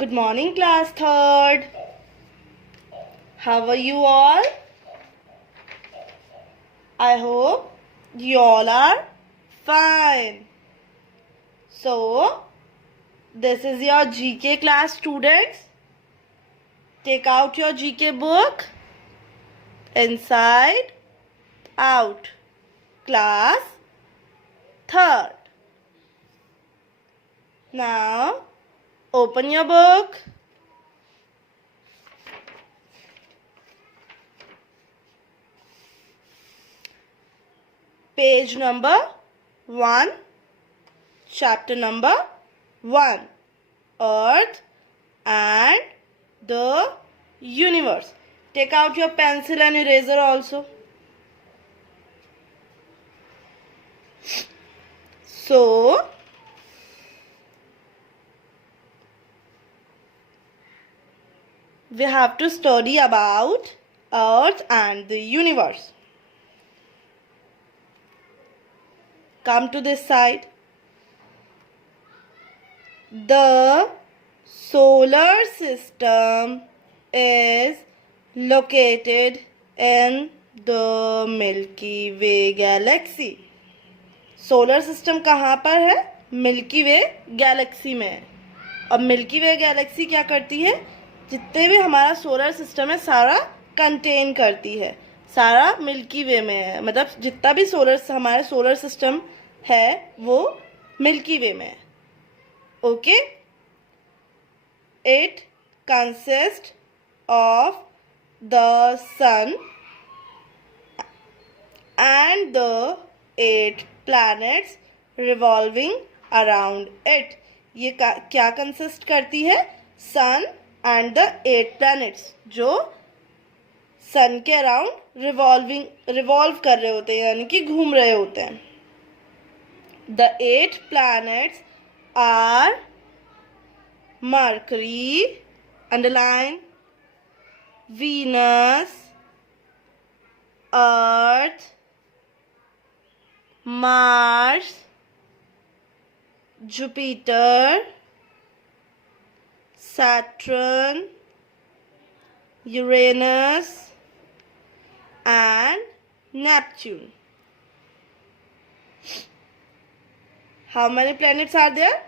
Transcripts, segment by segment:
Good morning, class third. How are you all? I hope you all are fine. So, this is your GK class, students. Take out your GK book. Inside, out. Class third. Now, open your book. Page number 1, chapter number 1, Earth and the universe. Take out your pencil and eraser also. So, we have to study about Earth and the universe. Come to this side. The solar system is located in the Milky Way galaxy. Solar system कहाँ पर है? Milky वे Galaxy में है. अब milky वे Galaxy क्या करती है? जितने भी हमारा सोलर सिस्टम है सारा कंटेन करती है. सारा मिल्की वे में है. मतलब जितना भी हमारे सोलर सिस्टम है वो मिल्की वे में है. Okay. It consist of the sun and the 8 planets revolving around it. ये क्या कंसिस्ट करती है? सन एंड द 8 planets जो सन के अराउंड रिवॉल्व कर रहे होते हैं, यानी कि घूम रहे होते हैं. The 8 planets are Mercury, underline, Venus, Earth, Mars, Jupiter, Saturn, Uranus, and Neptune. How many planets are there?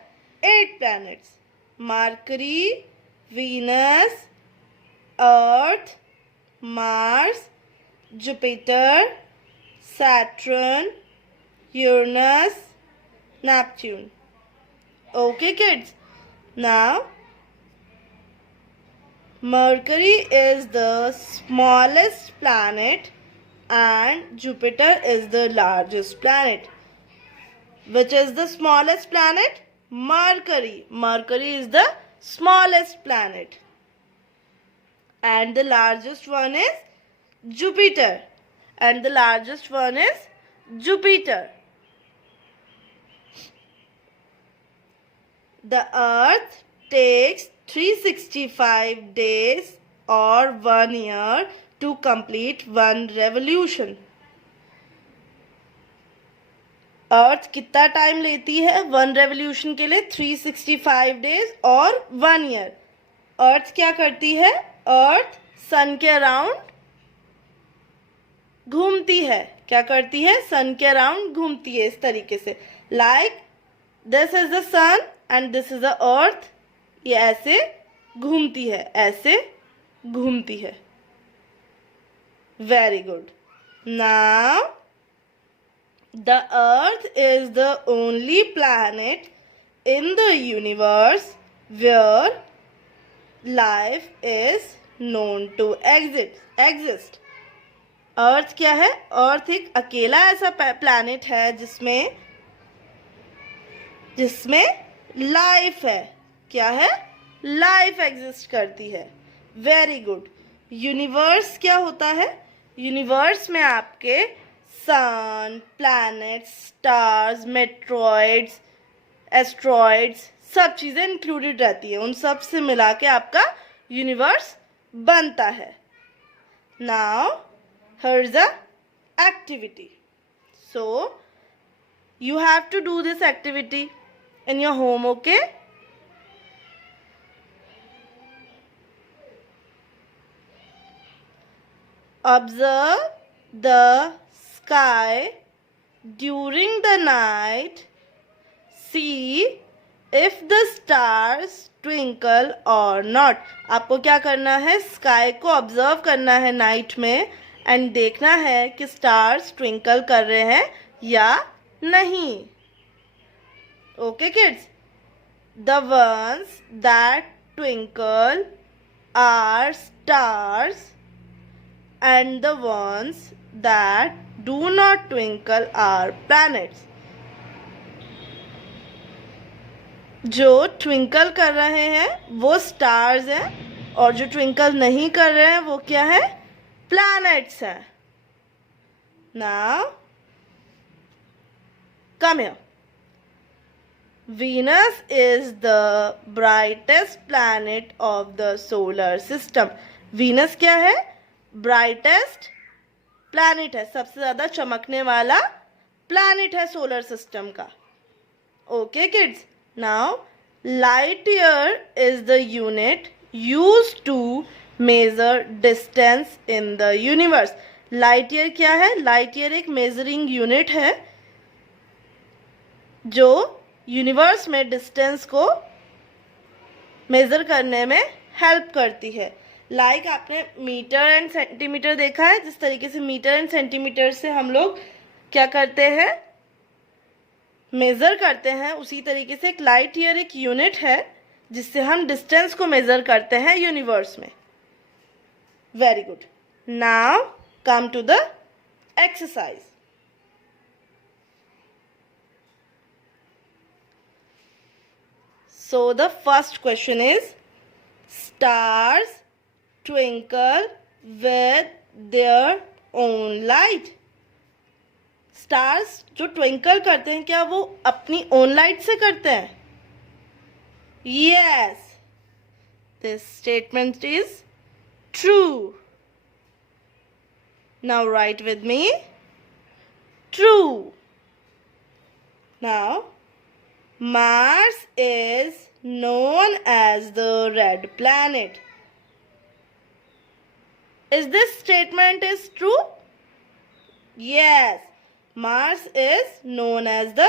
8 planets. Mercury, Venus, Earth, Mars, Jupiter, Saturn, Uranus, Neptune. Okay, kids. Now, Mercury is the smallest planet and Jupiter is the largest planet. Which is the smallest planet? Mercury. Mercury is the smallest planet. And the largest one is Jupiter. And the largest one is Jupiter. The Earth takes 365 days or 1 year to complete one revolution. अर्थ कितना time लेती है one revolution के लिए? 365 days और 1 year. अर्थ क्या करती है? अर्थ सन के अराउंड घूमती है. क्या करती है? सन के अराउंड घूमती है. इस तरीके से like this is the sun and this is the earth. ये ऐसे घूमती है, ऐसे घूमती है. Very good. Now the earth is the only planet in the universe where life is known to exist. Earth क्या है? अर्थ एक अकेला ऐसा प्लैनेट है जिसमें लाइफ है. क्या है? लाइफ एग्जिस्ट करती है. Very good. यूनिवर्स क्या होता है? यूनिवर्स में आपके सन, प्लैनेट्स, स्टार्स, मेट्रॉइड्स, एस्ट्रॉइड्स सब चीज़ें इंक्लूडेड रहती है. उन सब से मिला के आपका यूनिवर्स बनता है. Now here is the activity. So you have to do this activity in your home. Okay, Observe the sky during the night. See if the stars twinkle or not. आपको क्या करना है, स्काई को observe करना है night में and देखना है कि स्टार्स ट्विंकल कर रहे हैं या नहीं. Okay kids, the ones that twinkle are stars and the ones that do not twinkle are planets. जो ट्विंकल कर रहे हैं वो स्टार्स हैं और जो ट्विंकल नहीं कर रहे हैं वो क्या है, प्लैनेट्स हैं. Now come here. Venus is the brightest planet of the solar system. Venus क्या है, brightest planet है, सबसे ज़्यादा चमकने वाला planet है solar system का. Okay kids, now light year is the unit used to measure distance in the universe. Light year क्या है, light year एक measuring unit है जो यूनिवर्स में डिस्टेंस को मेज़र करने में हेल्प करती है. लाइक आपने मीटर एंड सेंटीमीटर देखा है, जिस तरीके से मीटर एंड सेंटीमीटर से हम लोग क्या करते हैं, मेज़र करते हैं, उसी तरीके से एक लाइट ईयर एक यूनिट है जिससे हम डिस्टेंस को मेज़र करते हैं यूनिवर्स में. Very good. Now come to the exercise. So the first question is, stars twinkle with their own light. Stars जो ट्विंकल करते हैं क्या वो अपनी ओन लाइट से करते हैं? Yes, this statement is true. Now write with me. True. Now Mars is known as the red planet. Is this statement is true? Yes, Mars is known as the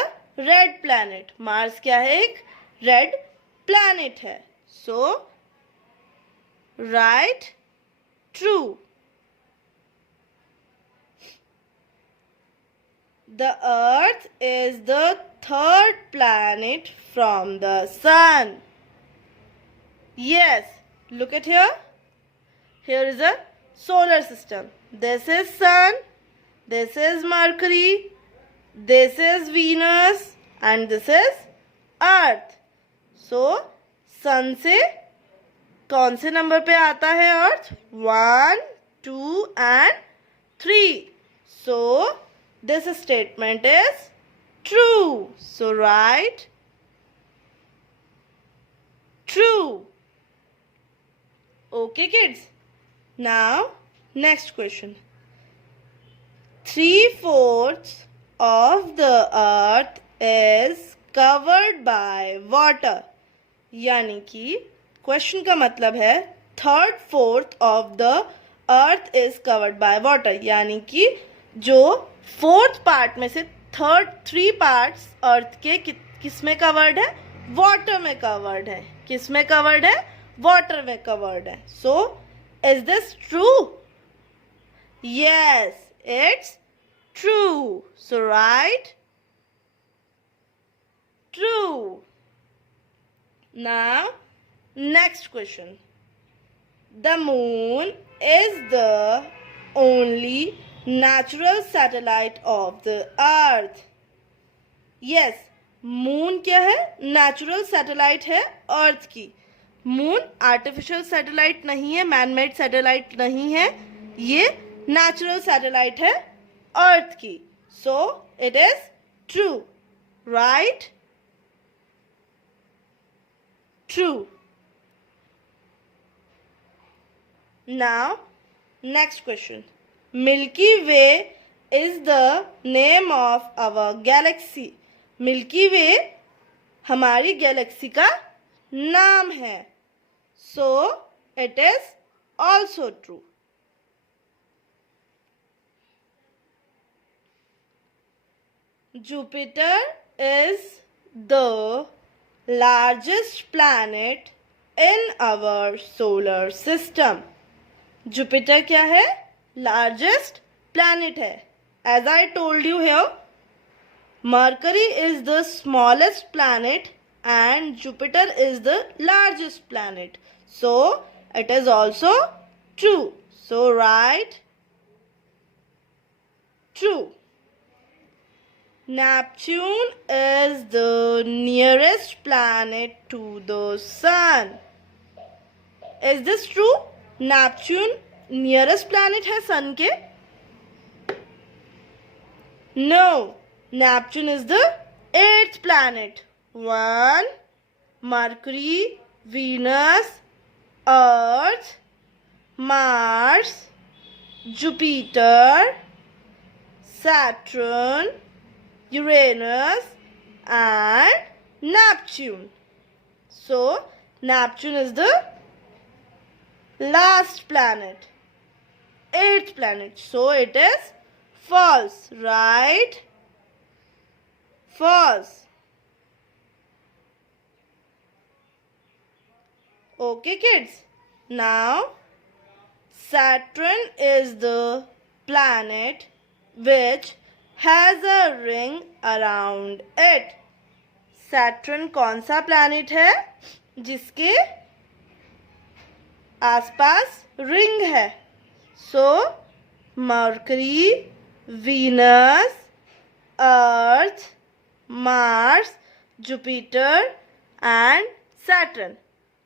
red planet. Mars क्या है, एक red planet है. So write true. The Earth is the third planet from the Sun. Yes, look at here. Here is a solar system. This is Sun, this is Mercury, this is Venus and this is Earth. So, Sun से कौन से number पे आता है Earth? 1, 2 and 3. So, this statement is true. So write true. Okay kids. Now next question. 3/4 of the earth is covered by water. यानी कि question का मतलब है 3/4 of the earth is covered by water. यानी कि जो 4th पार्ट में से 3 पार्ट्स अर्थ के किस में कवर्ड है, वाटर में कवर्ड है. किस में कवर्ड है, वाटर में कवर्ड है. So is this true? Yes, it's true. So right true. Now next question. The moon is the only natural satellite of the earth. Yes, moon क्या है, नेचुरल सैटेलाइट है अर्थ की. मून आर्टिफिशियल सैटेलाइट नहीं है, man made satellite नहीं है, ये natural satellite है अर्थ की. So it is true. Right true. Now next question. Milky Way is the name of our galaxy. Milky Way हमारी गैलेक्सी का नाम है. So it is also true. Jupiter is the largest planet in our solar system. Jupiter क्या है? Largest planet है. As I told you here, Mercury is the smallest planet and Jupiter is the largest planet. So it is also true. So write true. Neptune is the nearest planet to the sun. Is this true? Neptune nearest planet है sun के? No. Neptune is the 8th planet. 1. Mercury, Venus, Earth, Mars, Jupiter, Saturn, Uranus and Neptune. So, Neptune is the last planet, 8th planet. So, it is false, right? False. Okay, kids. Now, Saturn is the planet which has a ring around it. Saturn कौन सा planet है जिसके आसपास ring है? So, Mercury, Venus, Earth, Mars, Jupiter and Saturn.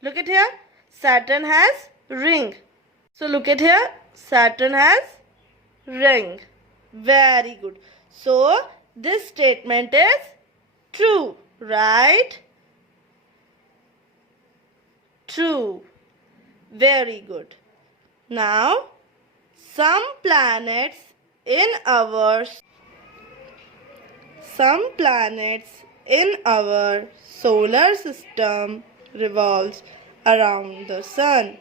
Look at here. Saturn has ring. So look at here. Saturn has ring. Very good. So this statement is true, right? True. Very good. Now some planets in our solar system revolves around the sun.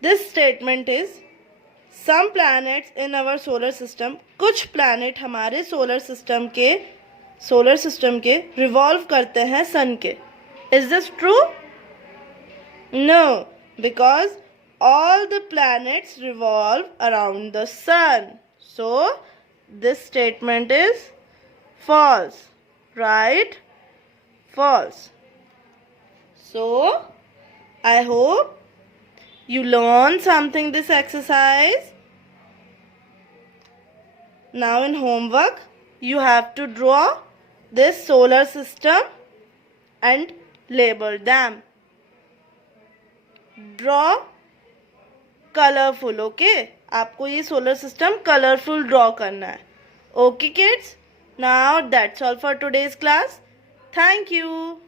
This statement is some planets in our solar system, कुछ planet हमारे solar system के revolve करते हैं sun के. Is this true? No, because all the planets revolve around the sun. So this statement is false, right? False. So I hope you learned something this exercise. Now in homework you have to draw this solar system and label them. Draw colorful, okay? आपको ये solar system colorful draw करना है. Okay kids? Now that's all for today's class. Thank you.